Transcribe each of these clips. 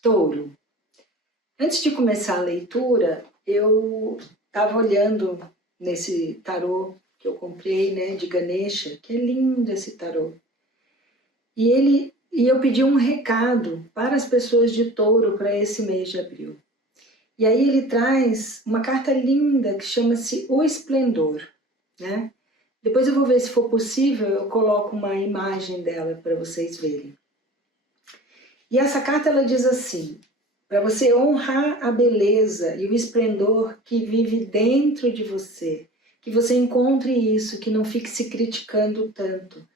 Touro. Antes de começar a leitura, eu estava olhando nesse tarô que eu comprei, né, de Ganesha, que é lindo esse tarô. E eu pedi um recado para as pessoas de Touro para esse mês de abril. E aí ele traz uma carta linda que chama-se O Esplendor, né? Depois eu vou ver se for possível, eu coloco uma imagem dela para vocês verem. E essa carta ela diz assim: para você honrar a beleza e o esplendor que vive dentro de você, que você encontre isso, que não fique se criticando tanto.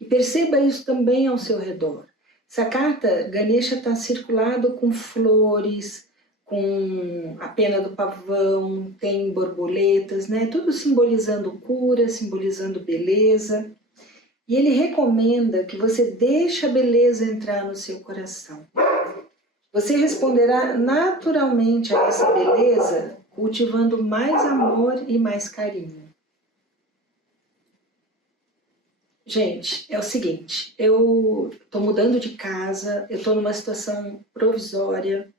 E perceba isso também ao seu redor. Essa carta, Ganesha está circulado com flores, com a pena do pavão, tem borboletas, né? Tudo simbolizando cura, simbolizando beleza. E ele recomenda que você deixe a beleza entrar no seu coração. Você responderá naturalmente a essa beleza, cultivando mais amor e mais carinho. Gente, é o seguinte, eu estou mudando de casa, eu estou numa situação provisória,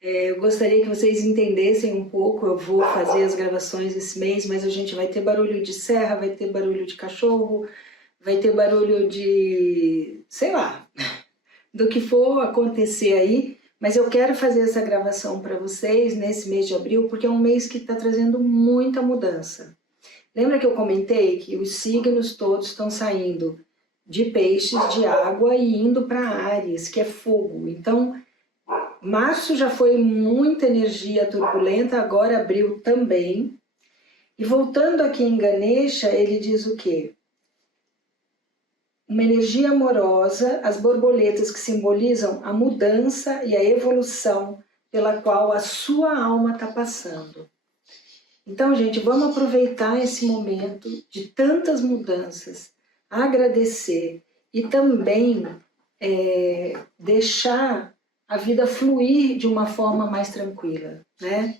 eu gostaria que vocês entendessem um pouco, eu vou fazer as gravações esse mês, mas a gente vai ter barulho de serra, vai ter barulho de cachorro, vai ter barulho de, sei lá, do que for acontecer aí, mas eu quero fazer essa gravação para vocês nesse mês de abril, porque é um mês que está trazendo muita mudança. Lembra que eu comentei que os signos todos estão saindo de peixes, de água e indo para Áries, que é fogo. Então, março já foi muita energia turbulenta, agora abril também. E voltando aqui em Ganesha, ele diz o quê? Uma energia amorosa, as borboletas que simbolizam a mudança e a evolução pela qual a sua alma está passando. Então, gente, vamos aproveitar esse momento de tantas mudanças, agradecer e também deixar a vida fluir de uma forma mais tranquila, né?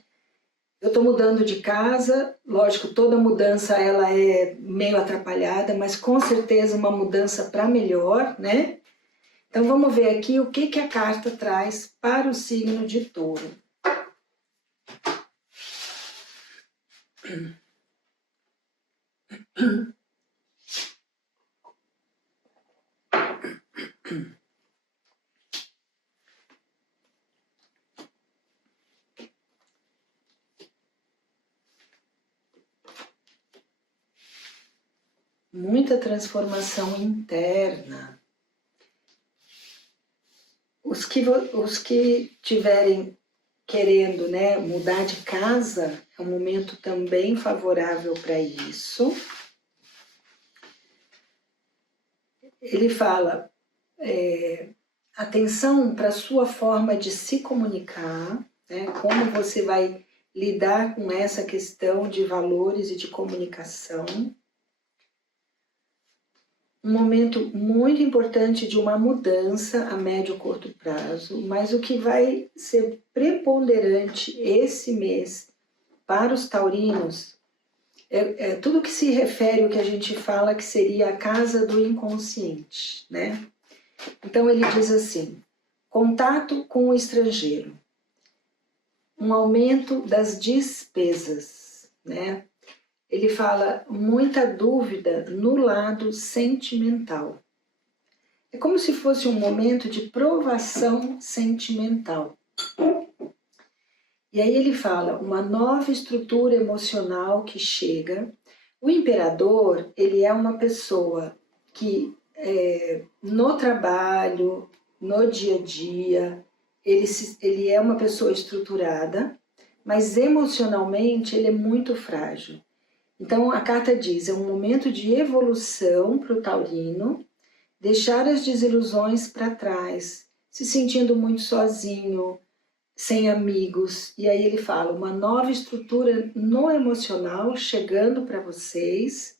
Eu estou mudando de casa, lógico, toda mudança ela é meio atrapalhada, mas com certeza uma mudança para melhor, né? Então vamos ver aqui o que a carta traz para o signo de Touro. Muita transformação interna. Os que tiverem querendo, né, mudar de casa, é um momento também favorável para isso. Ele fala, atenção para a sua forma de se comunicar, né, como você vai lidar com essa questão de valores e de comunicação. Um momento muito importante de uma mudança a médio e curto prazo, mas o que vai ser preponderante esse mês para os taurinos é tudo que se refere ao que a gente fala que seria a casa do inconsciente, né? Então ele diz assim, contato com o estrangeiro, um aumento das despesas, né? Ele fala muita dúvida no lado sentimental. É como se fosse um momento de provação sentimental. E aí ele fala uma nova estrutura emocional que chega. O imperador, ele é uma pessoa que no trabalho, no dia a dia, ele é uma pessoa estruturada, mas emocionalmente ele é muito frágil. Então a carta diz, é um momento de evolução para o taurino, deixar as desilusões para trás, se sentindo muito sozinho, sem amigos. E aí ele fala, uma nova estrutura no emocional chegando para vocês.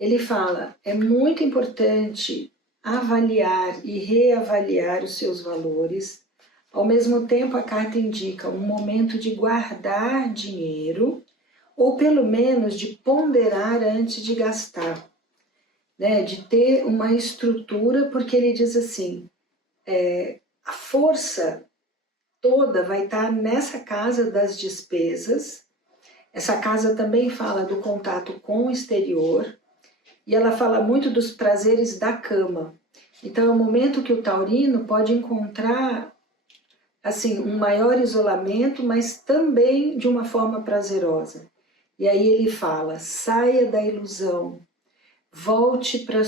Ele fala, é muito importante avaliar e reavaliar os seus valores. Ao mesmo tempo a carta indica um momento de guardar dinheiro, ou pelo menos de ponderar antes de gastar, né? De ter uma estrutura, porque ele diz assim, a força toda vai estar nessa casa das despesas. Essa casa também fala do contato com o exterior, e ela fala muito dos prazeres da cama. Então é um momento que o taurino pode encontrar assim, um maior isolamento, mas também de uma forma prazerosa. E aí ele fala, saia da ilusão, volte para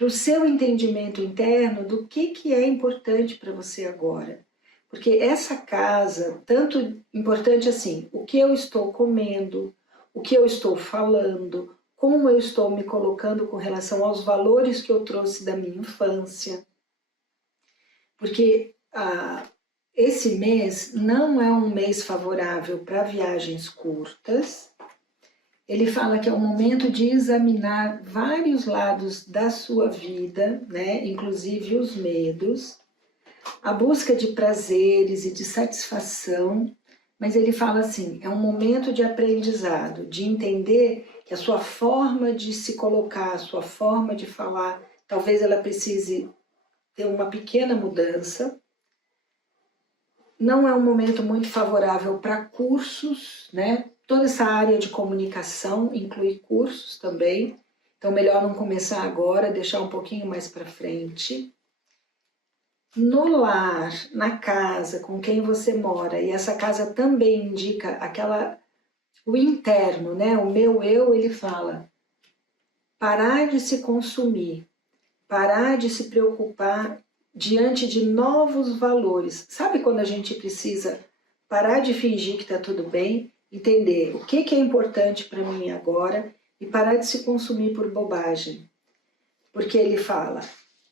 o seu entendimento interno do que é importante para você agora. Porque essa casa, tanto importante assim, o que eu estou comendo, o que eu estou falando, como eu estou me colocando com relação aos valores que eu trouxe da minha infância. Porque esse mês não é um mês favorável para viagens curtas. Ele fala que é um momento de examinar vários lados da sua vida, né? Inclusive os medos, a busca de prazeres e de satisfação, mas ele fala assim, é um momento de aprendizado, de entender que a sua forma de se colocar, a sua forma de falar, talvez ela precise ter uma pequena mudança. Não é um momento muito favorável para cursos, né? Toda essa área de comunicação inclui cursos também, então melhor não começar agora, deixar um pouquinho mais para frente. No lar, na casa com quem você mora, e essa casa também indica o interno, né? O meu eu, ele fala, parar de se consumir, parar de se preocupar diante de novos valores. Sabe quando a gente precisa parar de fingir que está tudo bem, entender o que é importante para mim agora e parar de se consumir por bobagem? Porque ele fala,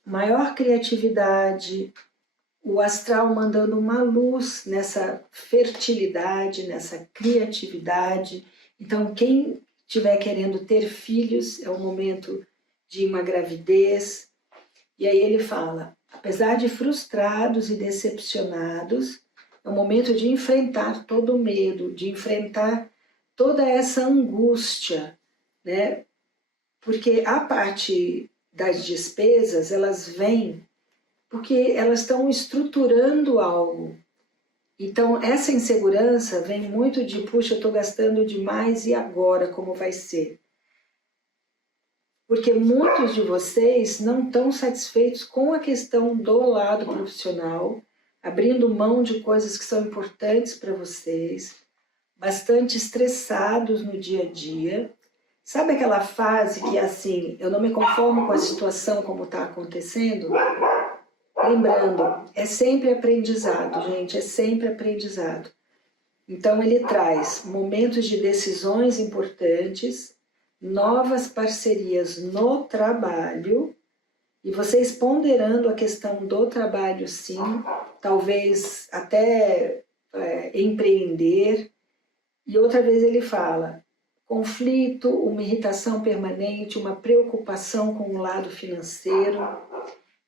maior criatividade, o astral mandando uma luz nessa fertilidade, nessa criatividade. Então, quem estiver querendo ter filhos, é o momento de uma gravidez. E aí ele fala, apesar de frustrados e decepcionados, é o momento de enfrentar todo o medo, de enfrentar toda essa angústia, né? Porque a parte das despesas, elas vêm porque elas estão estruturando algo. Então, essa insegurança vem muito de, puxa, eu estou gastando demais e agora como vai ser? Porque muitos de vocês não estão satisfeitos com a questão do lado profissional, abrindo mão de coisas que são importantes para vocês, bastante estressados no dia a dia. Sabe aquela fase que é assim, eu não me conformo com a situação como está acontecendo? Lembrando, é sempre aprendizado, gente, é sempre aprendizado. Então ele traz momentos de decisões importantes, novas parcerias no trabalho, e vocês ponderando a questão do trabalho sim, talvez até empreender. E outra vez ele fala, conflito, uma irritação permanente, uma preocupação com o lado financeiro.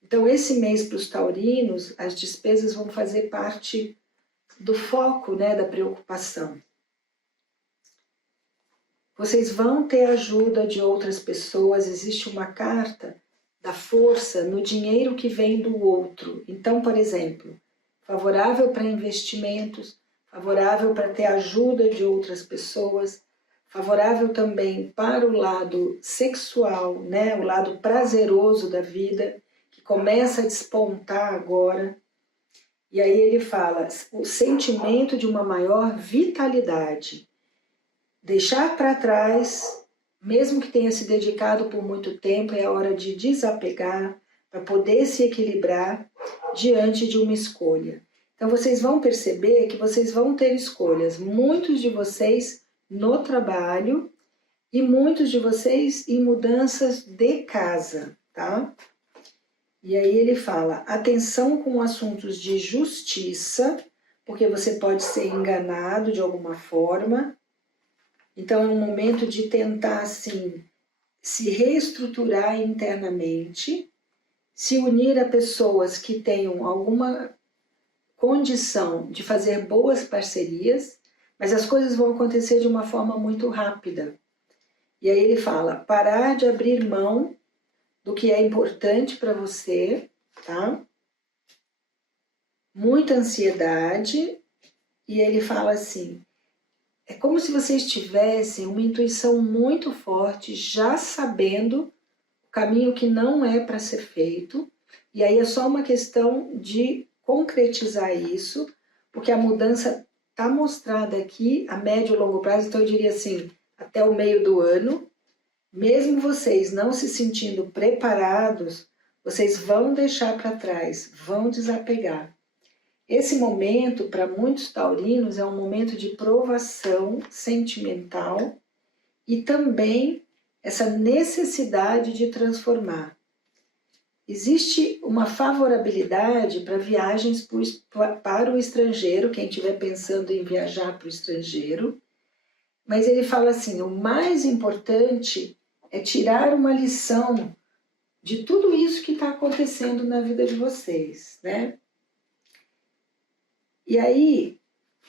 Então esse mês para os taurinos, as despesas vão fazer parte do foco, né, da preocupação. Vocês vão ter ajuda de outras pessoas, existe uma carta da força no dinheiro que vem do outro. Então, por exemplo, favorável para investimentos, favorável para ter ajuda de outras pessoas, favorável também para o lado sexual, né, o lado prazeroso da vida, que começa a despontar agora. E aí ele fala, o sentimento de uma maior vitalidade. Deixar para trás, mesmo que tenha se dedicado por muito tempo, é a hora de desapegar, para poder se equilibrar diante de uma escolha. Então vocês vão perceber que vocês vão ter escolhas, muitos de vocês no trabalho e muitos de vocês em mudanças de casa, tá? E aí ele fala, atenção com assuntos de justiça, porque você pode ser enganado de alguma forma. Então é um momento de tentar, assim, se reestruturar internamente, se unir a pessoas que tenham alguma condição de fazer boas parcerias, mas as coisas vão acontecer de uma forma muito rápida. E aí ele fala, parar de abrir mão do que é importante para você, tá? muita ansiedade, e ele fala assim, é como se vocês tivessem uma intuição muito forte, já sabendo o caminho que não é para ser feito, e aí é só uma questão de concretizar isso, porque a mudança está mostrada aqui a médio e longo prazo, então eu diria assim, até o meio do ano, mesmo vocês não se sentindo preparados, vocês vão deixar para trás, vão desapegar. Esse momento, para muitos taurinos, é um momento de provação sentimental e também essa necessidade de transformar. Existe uma favorabilidade para viagens para o estrangeiro, quem estiver pensando em viajar para o estrangeiro, mas ele fala assim, o mais importante é tirar uma lição de tudo isso que está acontecendo na vida de vocês, né? E aí,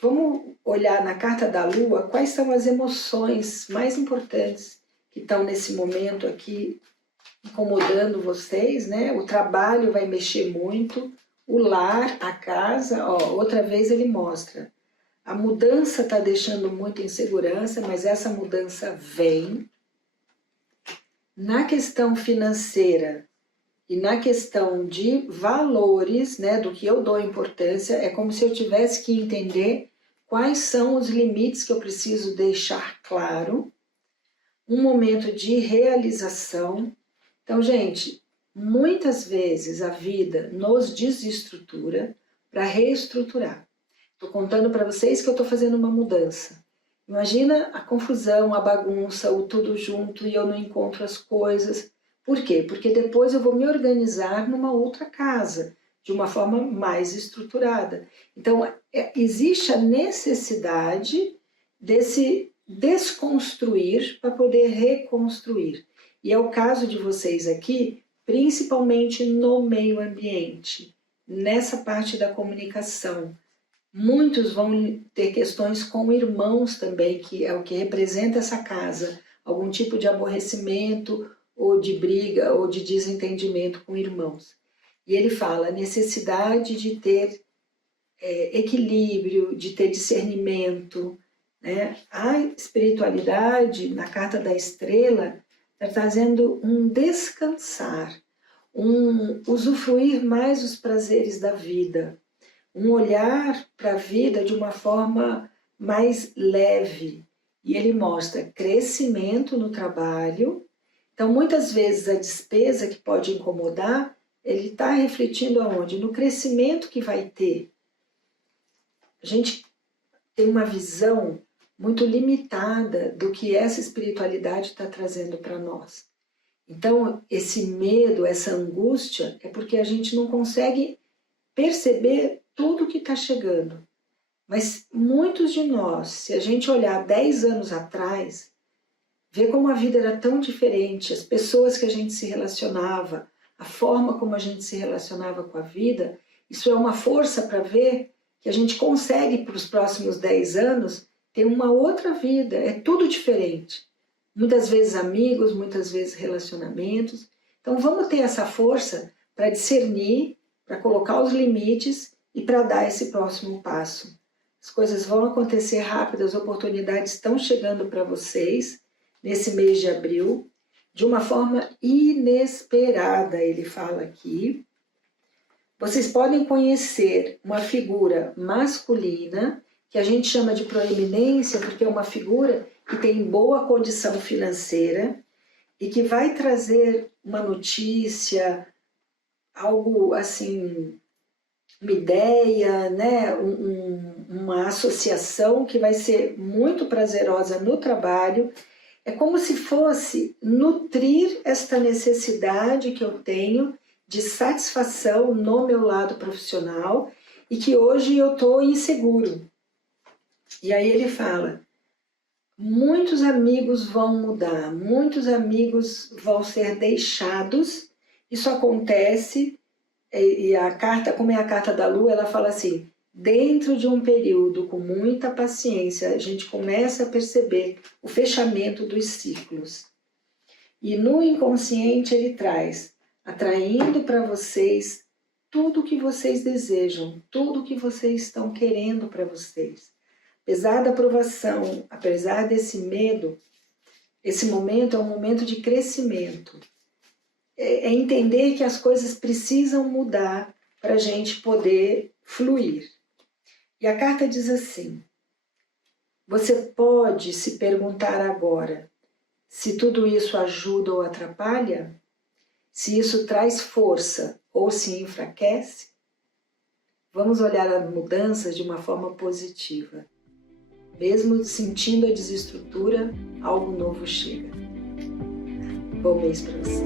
vamos olhar na carta da Lua quais são as emoções mais importantes que estão nesse momento aqui incomodando vocês, né? O trabalho vai mexer muito, o lar, a casa, ó, outra vez ele mostra. A mudança está deixando muita insegurança, mas essa mudança vem. Na questão financeira e na questão de valores, né, do que eu dou importância, é como se eu tivesse que entender quais são os limites que eu preciso deixar claro. Um momento de realização. Então, gente, muitas vezes a vida nos desestrutura para reestruturar. Estou contando para vocês que eu estou fazendo uma mudança. Imagina a confusão, a bagunça, o tudo junto e eu não encontro as coisas. Por quê? Porque depois eu vou me organizar numa outra casa, de uma forma mais estruturada. Então, existe a necessidade desse desconstruir para poder reconstruir. E é o caso de vocês aqui, principalmente no meio ambiente, nessa parte da comunicação. Muitos vão ter questões com irmãos também, que é o que representa essa casa, algum tipo de aborrecimento, ou de briga, ou de desentendimento com irmãos. E ele fala a necessidade de ter equilíbrio, de ter discernimento, né? A espiritualidade, na carta da estrela, está trazendo um descansar, um usufruir mais os prazeres da vida, um olhar para a vida de uma forma mais leve. E ele mostra crescimento no trabalho. Então, muitas vezes a despesa que pode incomodar, ele está refletindo aonde? No crescimento que vai ter. A gente tem uma visão muito limitada do que essa espiritualidade está trazendo para nós. Então, esse medo, essa angústia, é porque a gente não consegue perceber tudo que está chegando. Mas muitos de nós, se a gente olhar 10 anos atrás, ver como a vida era tão diferente, as pessoas que a gente se relacionava, a forma como a gente se relacionava com a vida, isso é uma força para ver que a gente consegue, para os próximos 10 anos, ter uma outra vida, é tudo diferente. Muitas vezes amigos, muitas vezes relacionamentos. Então vamos ter essa força para discernir, para colocar os limites e para dar esse próximo passo. As coisas vão acontecer rápido, as oportunidades estão chegando para vocês nesse mês de abril, de uma forma inesperada, ele fala aqui. Vocês podem conhecer uma figura masculina, que a gente chama de proeminência, porque é uma figura que tem boa condição financeira e que vai trazer uma notícia, algo assim, uma ideia, né? Uma associação que vai ser muito prazerosa no trabalho. É como se fosse nutrir esta necessidade que eu tenho de satisfação no meu lado profissional e que hoje eu estou inseguro. E aí ele fala, muitos amigos vão mudar, muitos amigos vão ser deixados. Isso acontece, e a carta, como é a carta da Lua, ela fala assim, dentro de um período com muita paciência, a gente começa a perceber o fechamento dos ciclos. E no inconsciente ele traz, atraindo para vocês tudo o que vocês desejam, tudo o que vocês estão querendo para vocês. Apesar da aprovação, apesar desse medo, esse momento é um momento de crescimento. É entender que as coisas precisam mudar para a gente poder fluir. E a carta diz assim: você pode se perguntar agora se tudo isso ajuda ou atrapalha? Se isso traz força ou se enfraquece? Vamos olhar a mudança de uma forma positiva. Mesmo sentindo a desestrutura, algo novo chega. Bom mês para você.